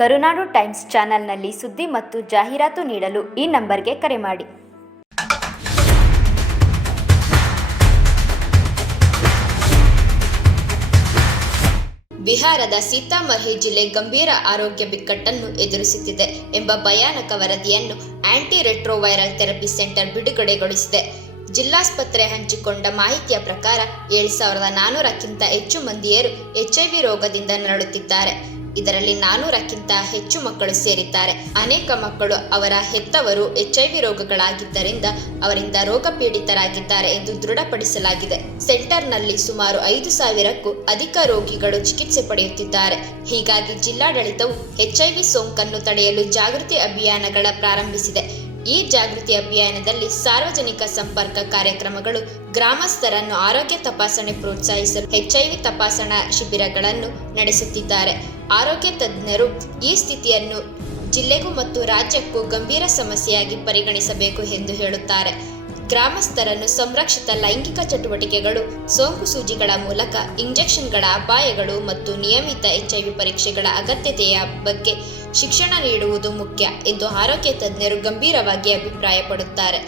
ಕರುನಾಡು times ಚಾನೆಲ್ನಲ್ಲಿ ಸುದ್ದಿ ಮತ್ತು ಜಾಹೀರಾತು ನೀಡಲು ಈ ನಂಬರ್ಗೆ ಕರೆ ಮಾಡಿ. ಬಿಹಾರದ ಸೀತಾಮರ್ಹಿ ಜಿಲ್ಲೆ ಗಂಭೀರ ಆರೋಗ್ಯ ಬಿಕ್ಕಟ್ಟನ್ನು ಎದುರಿಸುತ್ತಿದೆ ಎಂಬ ಭಯಾನಕ ವರದಿಯನ್ನು ಆಂಟಿ ರೆಟ್ರೋವೈರಲ್ ಥೆರಪಿ ಸೆಂಟರ್ ಬಿಡುಗಡೆಗೊಳಿಸಿದೆ. ಜಿಲ್ಲಾಸ್ಪತ್ರೆ ಹಂಚಿಕೊಂಡ ಮಾಹಿತಿಯ ಪ್ರಕಾರ 7,400ಕ್ಕಿಂತ ಹೆಚ್ಚು ಮಂದಿಯರು HIV ರೋಗದಿಂದ ನರಳುತ್ತಿದ್ದಾರೆ. ಇದರಲ್ಲಿ 400ಕ್ಕಿಂತ ಹೆಚ್ಚು ಮಕ್ಕಳು ಸೇರಿದ್ದಾರೆ. ಅನೇಕ ಮಕ್ಕಳು ಅವರ ಹೆತ್ತವರು HIV ರೋಗಗಳಾಗಿದ್ದರಿಂದ ಅವರಿಂದ ರೋಗ ಪೀಡಿತರಾಗಿದ್ದಾರೆ ಎಂದು ದೃಢಪಡಿಸಲಾಗಿದೆ. ಸೆಂಟರ್ನಲ್ಲಿ ಸುಮಾರು 5,000ಕ್ಕೂ ಅಧಿಕ ರೋಗಿಗಳು ಚಿಕಿತ್ಸೆ ಪಡೆಯುತ್ತಿದ್ದಾರೆ. ಹೀಗಾಗಿ ಜಿಲ್ಲಾಡಳಿತವು HIV ಸೋಂಕನ್ನು ತಡೆಯಲು ಜಾಗೃತಿ ಅಭಿಯಾನಗಳ ಪ್ರಾರಂಭಿಸಿದೆ. ಈ ಜಾಗೃತಿ ಅಭಿಯಾನದಲ್ಲಿ ಸಾರ್ವಜನಿಕ ಸಂಪರ್ಕ ಕಾರ್ಯಕ್ರಮಗಳು, ಗ್ರಾಮಸ್ಥರನ್ನು ಆರೋಗ್ಯ ತಪಾಸಣೆ ಪ್ರೋತ್ಸಾಹಿಸಲು HIV ತಪಾಸಣಾ ಶಿಬಿರಗಳನ್ನು ನಡೆಸುತ್ತಿದ್ದಾರೆ. ಆರೋಗ್ಯ ತಜ್ಞರು ಈ ಸ್ಥಿತಿಯನ್ನು ಜಿಲ್ಲೆಗೂ ಮತ್ತು ರಾಜ್ಯಕ್ಕೂ ಗಂಭೀರ ಸಮಸ್ಯೆಯಾಗಿ ಪರಿಗಣಿಸಬೇಕು ಎಂದು ಹೇಳುತ್ತಾರೆ. ಗ್ರಾಮಸ್ಥರನ್ನು ಸಂರಕ್ಷಿತ ಲೈಂಗಿಕ ಚಟುವಟಿಕೆಗಳು, ಸೋಂಕು ಸೂಜಿಗಳ ಮೂಲಕ ಇಂಜೆಕ್ಷನ್ಗಳ ಅಪಾಯಗಳು ಮತ್ತು ನಿಯಮಿತ HIV ಪರೀಕ್ಷೆಗಳ ಅಗತ್ಯತೆಯ ಬಗ್ಗೆ ಶಿಕ್ಷಣ ನೀಡುವುದು ಮುಖ್ಯ ಎಂದು ಆರೋಗ್ಯ ತಜ್ಞರು ಗಂಭೀರವಾಗಿ ಅಭಿಪ್ರಾಯಪಡುತ್ತಾರೆ.